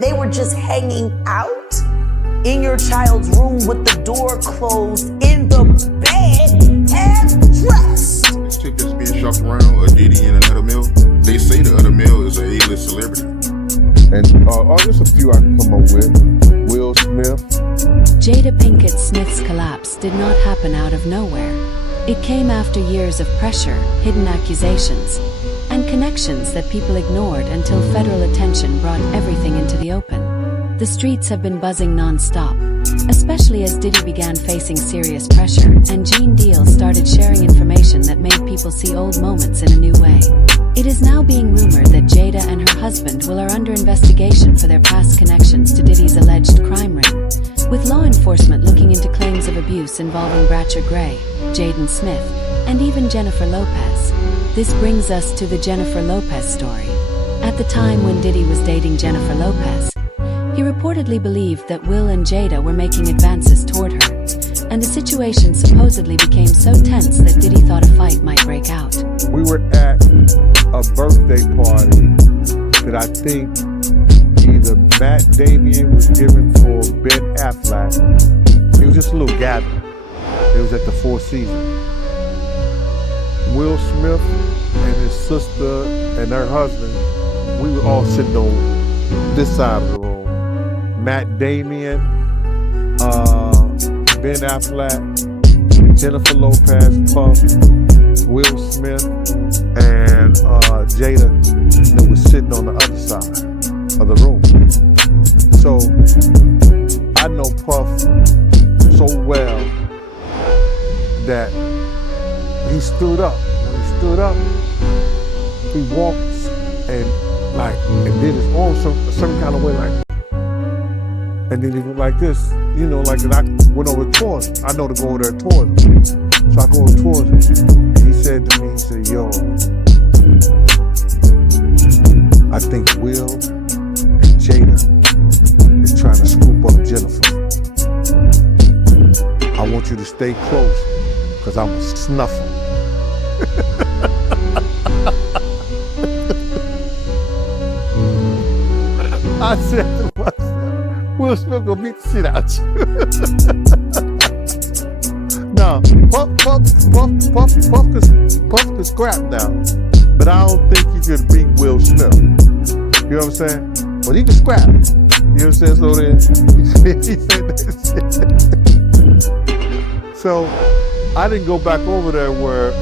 They were just hanging out in your child's room with the door closed, in the bed, and dressed. This chick that's being shopped around, a Diddy and another male. They say the other male is a A-list celebrity. And just a few I can come up with. Will Smith. Jada Pinkett Smith's collapse did not happen out of nowhere. It came after years of pressure, hidden accusations, and connections that people ignored until federal attention brought everything into the open. The streets have been buzzing non-stop, especially as Diddy began facing serious pressure and Gene Deal started sharing information that made people see old moments in a new way. It is now being rumored that Jada and her husband Will are under investigation for their past connections to Diddy's alleged crime ring, with law enforcement looking into claims of abuse involving Bratcher Gray, Jada Smith, and even Jennifer Lopez. This brings us to the Jennifer Lopez story. At the time when Diddy was dating Jennifer Lopez, he reportedly believed that Will and Jada were making advances toward her, and the situation supposedly became so tense that Diddy thought a fight might break out. We were at a birthday party that I think either Matt Damien was giving for Ben Affleck. It was just a little gathering. It was at the Four Seasons. Will Smith and his sister and her husband, we were all sitting on this side of the room. Matt Damien, Ben Affleck, Jennifer Lopez, Puff, Will Smith, and Jada that was sitting on the other side of the room. So I know Puff so well that he stood up. When he stood up, he walked and did his arm some kind of way, like. And then he went like this, you know, like, and I went over towards him. I know to go over there towards him. So I go over towards him. And he said to me, he said, yo, I think Will and Jada is trying to scoop up Jennifer. I want you to stay close, because I'm going to snuff him. I said to myself, Will Smith gonna beat the shit out you. Now, Puff could scrap now, but I don't think he could beat Will Smith. You know what I'm saying? But he could scrap. You know what I'm saying? So then, he said that shit. So, I didn't go back over there where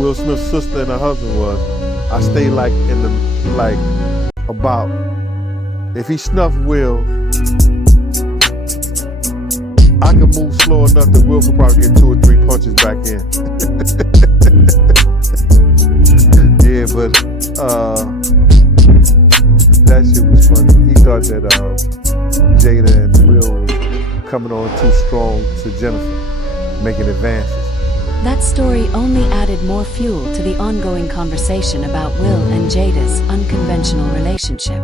Will Smith's sister and her husband was. I stayed like in the, about, if he snuffed Will, I could move slow enough that Will could probably get 2 or 3 punches back in. Yeah, but that shit was funny. He thought that Jada and Will was coming on too strong to Jennifer, making advances. That story only added more fuel to the ongoing conversation about Will and Jada's unconventional relationship.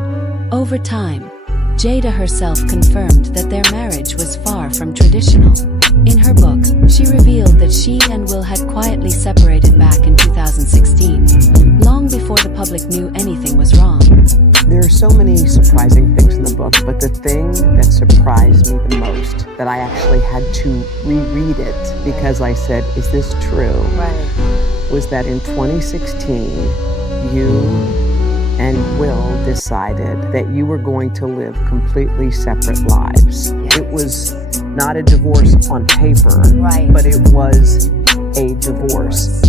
Over time, Jada herself confirmed that their marriage was far from traditional. In her book, she revealed that she and Will had quietly separated back in 2016, long before the public knew anything was wrong. There are so many surprising things in the book, but the thing that surprised me the most, that I actually had to reread it because I said, is this true? Right. Was that in 2016, you and Will decided that you were going to live completely separate lives. Yes. It was not a divorce on paper, right, but it was a divorce.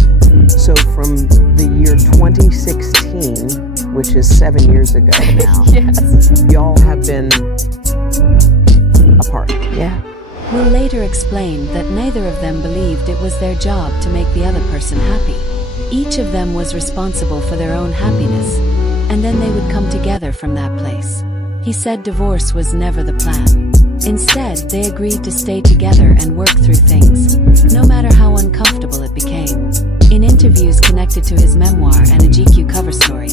So from the year 2016, which is 7 years ago now, yes, y'all have been apart. Yeah. Will later explained that neither of them believed it was their job to make the other person happy. Each of them was responsible for their own happiness, and then they would come together from that place. He said divorce was never the plan. Instead, they agreed to stay together and work through things, no matter how uncomfortable it became. In interviews connected to his memoir and a GQ cover story,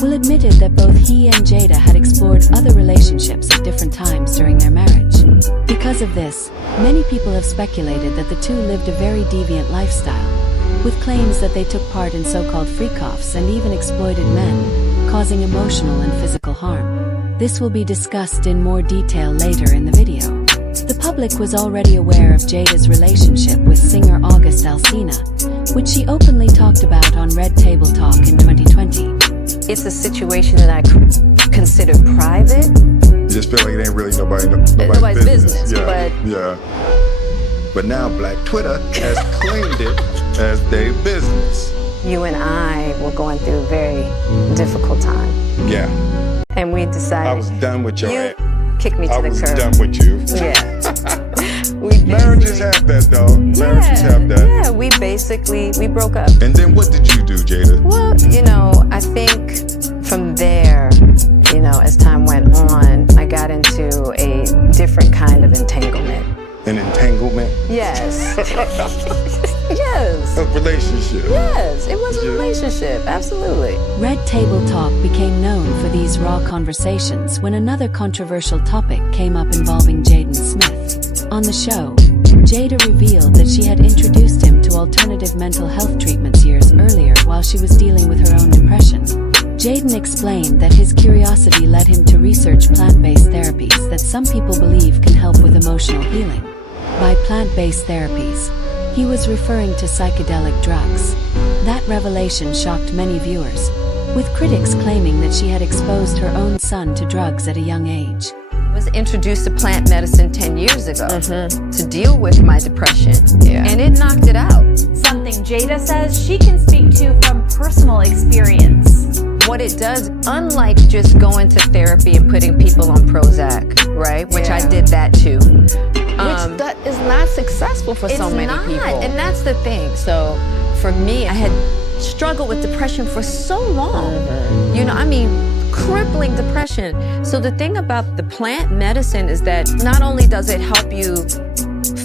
Will admitted that both he and Jada had explored other relationships at different times during their marriage. Because of this, many people have speculated that the two lived a very deviant lifestyle, with claims that they took part in so-called freak-offs and even exploited men, causing emotional and physical harm. This will be discussed in more detail later in the video. The public was already aware of Jada's relationship with singer August Alsina, which she openly talked about on Red Table Talk in 2020. It's a situation that I consider private. You just feel like it ain't really nobody's business. Yeah. But now Black Twitter has claimed it as their business. You and I were going through a very difficult time. Yeah. And we decided. I was done with your ass. Kicked me to the curb. I was done with you. Yeah. Marriages have that, though. Marriages have that. Yeah, we broke up. And then what did you do, Jada? Well, I think from there, as time went on, I got into a different kind of entanglement. An entanglement? Yes. Yes. A relationship? Yes, it was a relationship, absolutely. Red Table Talk became known for these raw conversations when another controversial topic came up involving Jaden Smith. On the show, Jada revealed that she had introduced him to alternative mental health treatments years earlier while she was dealing with her own depression. Jaden explained that his curiosity led him to research plant-based therapies that some people believe can help with emotional healing. By plant-based therapies, he was referring to psychedelic drugs. That revelation shocked many viewers, with critics claiming that she had exposed her own son to drugs at a young age. I was introduced to plant medicine 10 years ago to deal with my depression, and it knocked it out. Something Jada says she can speak to from personal experience. What it does, unlike just going to therapy and putting people on Prozac, right? Which I did that too. Which that is not successful for so many people. And that's the thing. So for me, I had struggled with depression for so long. Crippling depression. So the thing about the plant medicine is that not only does it help you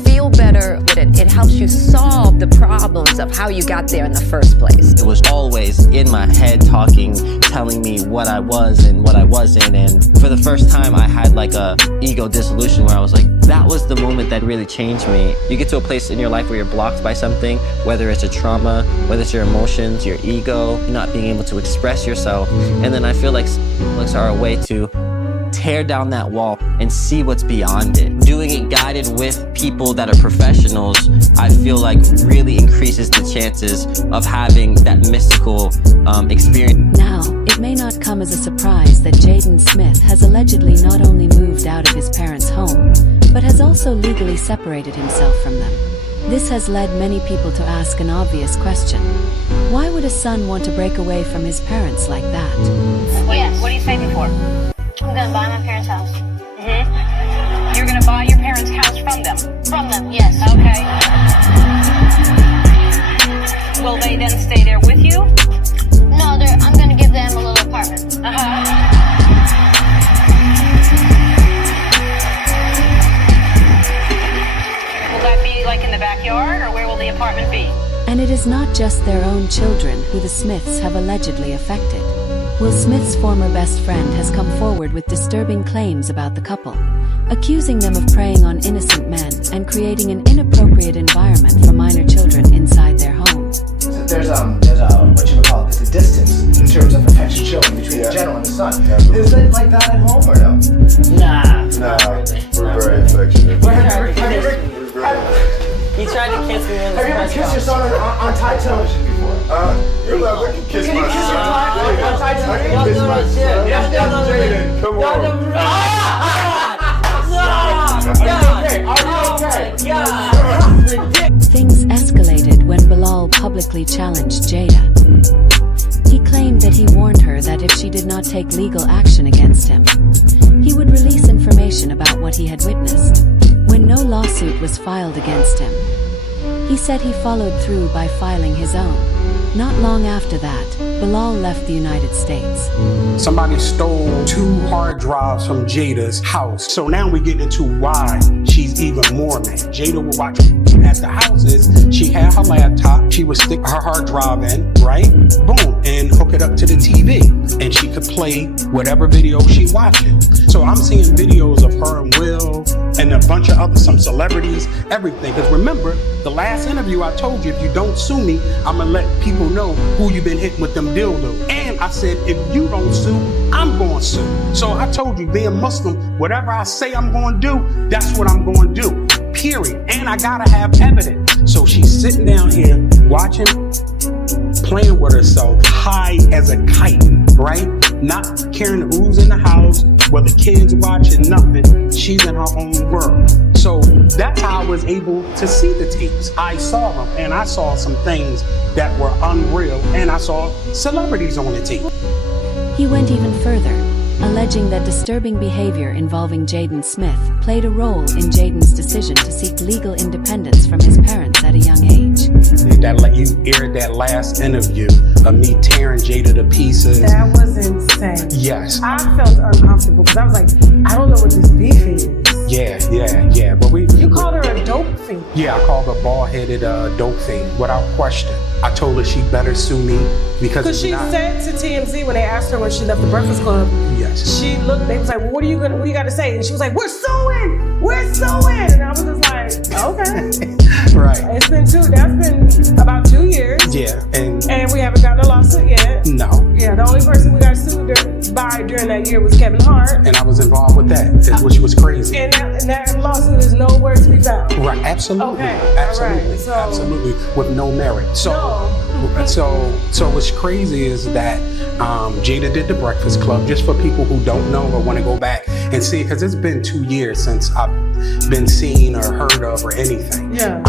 feel better, but it helps you solve the problems of how you got there in the first place. It was always in my head talking, telling me what I was and what I wasn't, and for the first time I had like a ego dissolution where I was like, that was the moment that really changed me. You get to a place in your life where you're blocked by something, whether it's a trauma, whether it's your emotions, your ego, not being able to express yourself, and then I feel like books are a way to tear down that wall and see what's beyond it. Doing it guided with people that are professionals, I feel like really increases the chances of having that mystical experience. Now, it may not come as a surprise that Jaden Smith has allegedly not only moved out of his parents' home, but has also legally separated himself from them. This has led many people to ask an obvious question. Why would a son want to break away from his parents like that? Yes. What are you saving for? I'm gonna buy my parents' house. You're gonna buy your parents' house from them? From them, yes. Okay. Will they then stay there with you? No, I'm gonna give them a little apartment. Will that be like in the backyard, or where will the apartment be? And it is not just their own children who the Smiths have allegedly affected. Will Smith's former best friend has come forward with disturbing claims about the couple, accusing them of preying on innocent men and creating an inappropriate environment for minor children inside their home. There's what you would call it, there's a distance in terms of affection showing between the general and the son. Is it like that at home or no? Nah. We're very affectionate. He tried to kiss me in the Have you ever kissed your son on Thai television before? You're not looking kiss Can you my kiss your son. son on Thai television? I can kiss my son. Jaden, come on. Things escalated when Bilal publicly challenged Jada. He claimed that he warned her that if she did not take legal action against him, he would release information about what he had witnessed. When no lawsuit was filed against him, he said he followed through by filing his own. Not long after that, Bilal left the United States. Somebody stole 2 hard drives from Jada's house. So now we get into why she's even more mad. Jada would watch at the houses. She had her laptop. She would stick her hard drive in, right? Boom, and hook it up to the TV. And she could play whatever video she watching. So I'm seeing videos of her and Will and a bunch of some celebrities, everything. Because remember, the last interview I told you, if you don't sue me, I'm gonna let people know who you've been hitting with them dildo. And I said, if you don't sue, I'm going to sue. So I told you, being Muslim, whatever I say I'm going to do, that's what I'm going to do. Period. And I gotta have evidence. So she's sitting down here watching, playing with herself, high as a kite, right? Not caring who's in the house, whether kids watching, nothing. She's in her own world. So that's how I was able to see the tapes. I saw them, and I saw some things that were unreal, and I saw celebrities on the tape. He went even further, alleging that disturbing behavior involving Jaden Smith played a role in Jaden's decision to seek legal independence from his parents at a young age. That you aired that last interview of me tearing Jada to pieces. That was insane. Yes. I felt uncomfortable because I was like, I don't know what this beef is. Yeah. But You called her a dope fiend. Yeah, I called her bald-headed dope fiend without question. I told her she better sue me because she said to TMZ when they asked her when she left the Breakfast Club. Yes. She looked. They was like, well, what do you got to say? And she was like, we're suing. And I was just like, okay. Right. That's been about 2 years. Yeah, and we haven't gotten a lawsuit yet. No. Yeah, the only person we got sued by during that year was Kevin Hart. And I was involved with that, which was crazy. And that lawsuit is nowhere to be found. Right, absolutely. Okay. Absolutely. Right. So, absolutely. With no merit. So what's crazy is that Jada did the Breakfast Club, just for people who don't know or want to go back and see, because it's been 2 years since I've been seen or heard of or anything. Yeah.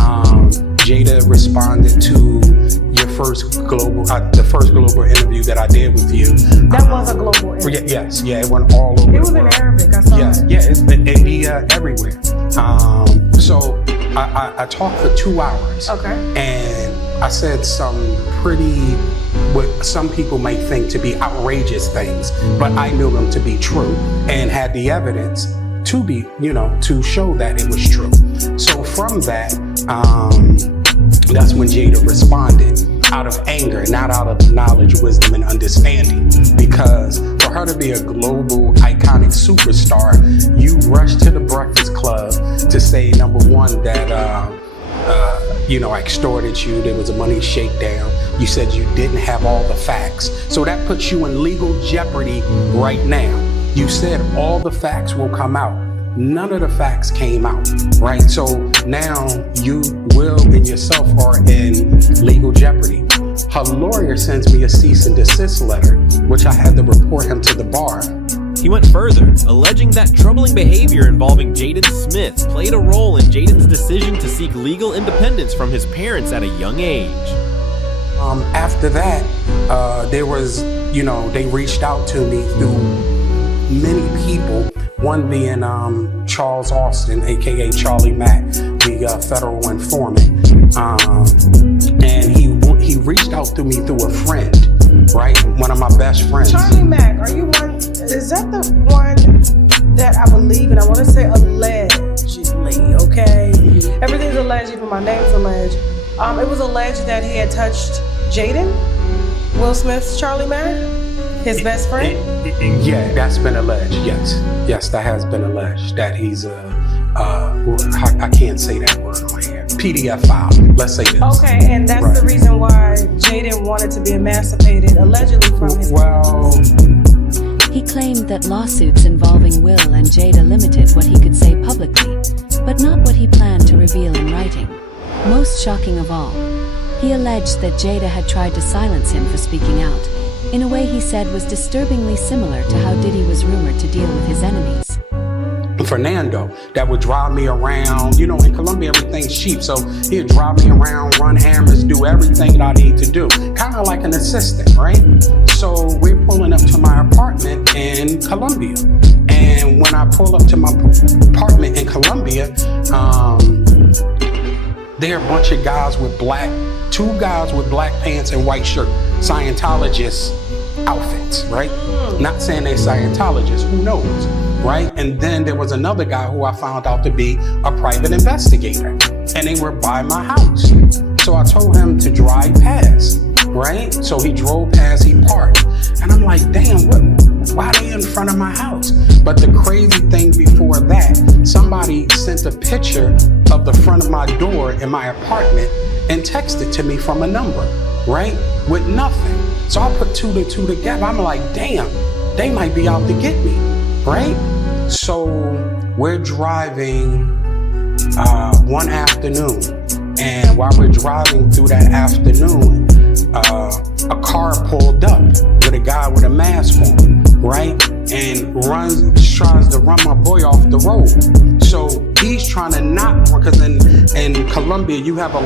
Jada responded to your the first global interview that I did with you. That was a global interview. Yes, it went all over. It was in Arabic, I saw it. Yeah, it's been India, everywhere. So I talked for 2 hours. Okay. And I said some what some people may think to be outrageous things, but I knew them to be true and had the evidence to be, to show that it was true. So from that, that's when Jada responded out of anger, not out of knowledge, wisdom, and understanding. Because for her to be a global, iconic superstar, you rushed to the Breakfast Club to say, number one, that I extorted you, there was a money shakedown. You said you didn't have all the facts. So that puts you in legal jeopardy right now. You said all the facts will come out. None of the facts came out, right? So now you, Will, and yourself are in legal jeopardy. Her lawyer sends me a cease and desist letter, which I had to report him to the bar. He went further, alleging that troubling behavior involving Jaden Smith played a role in Jaden's decision to seek legal independence from his parents at a young age. After that, they reached out to me through many people, one being Charles Austin, aka Charlie Mack, the federal informant. And he reached out to me through a friend, right? One of my best friends. Charlie Mack, is that the one that I believe, and I want to say allegedly, okay? Everything's alleged, even my name's alleged. It was alleged that he had touched Jaden, Will Smith's Charlie Mack, his best friend? Yeah, that's been alleged, yes, that has been alleged, that he's I can't say that word on here, PDF file, let's say this. Okay, and that's the reason why Jaden wanted to be emancipated, allegedly from his He claimed that lawsuits involving Will and Jada limited what he could say publicly, but not what he planned to reveal in writing. Most shocking of all, he alleged that Jada had tried to silence him for speaking out, in a way he said was disturbingly similar to how Diddy was rumored to deal with his enemies. Fernando, that would drive me around, in Colombia everything's cheap, so he'd drive me around, run hammers, do everything that I need to do, kind of like an assistant, right? So we're pulling up to my apartment in Colombia, and when I pull up to my apartment in Colombia, there are a bunch of guys with two guys with black pants and white shirt, Scientologist outfits, right? Not saying they're Scientologists, who knows, right? And then there was another guy who I found out to be a private investigator, and they were by my house. So I told him to drive past, right? So he drove past, he parked, and I'm like, damn, why are they in front of my house? But the crazy thing before that, somebody sent a picture of the front of my door in my apartment and texted to me from a number, right? With nothing. So I put two to two together. I'm like, damn, they might be out to get me, right? So we're driving one afternoon, and while we're driving through that afternoon, a car pulled up with a guy with a mask on, right? And tries to run my boy off the road. So he's trying to not, because in Colombia you have a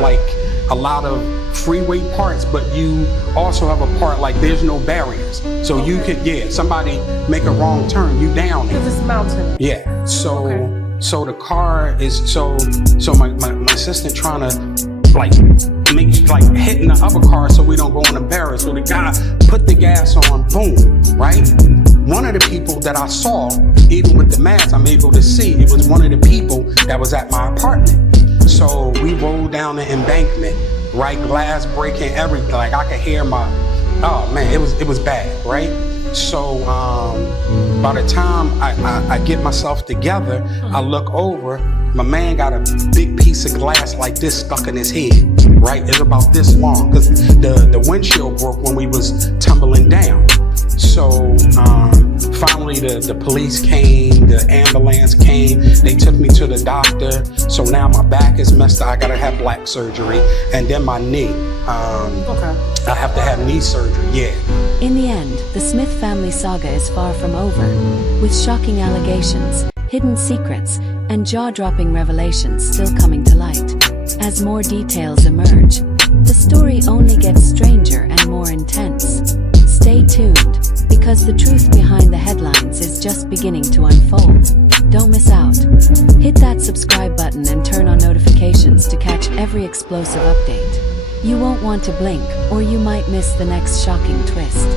lot of freeway parts, but you also have a part like there's no barriers. So you could, somebody make a wrong turn, you down there. Because it's mountain. Yeah. So the car is so my assistant trying to hitting the other car so we don't go on the barrier. So the guy put the gas on, boom, right? One of the people that I saw, even with the mask, I'm able to see, it was one of the people that was at my apartment. So we rolled down the embankment, right? Glass breaking, everything. Like I could hear oh man, it was bad, right? So by the time I get myself together, I look over, my man got a big piece of glass like this stuck in his head, right? It's about this long, because the windshield broke when we was tumbling down. So finally the police came, the ambulance came, they took me to the doctor. So now my back is messed up, I gotta have black surgery, and then my knee. I have to have knee surgery, yeah. In the end, the Smith family saga is far from over, with shocking allegations, hidden secrets, and jaw-dropping revelations still coming to light. As more details emerge, the story only gets stranger and more intense. Stay tuned, because the truth behind the headlines is just beginning to unfold. Don't miss out. Hit that subscribe button and turn on notifications to catch every explosive update. You won't want to blink, or you might miss the next shocking twist.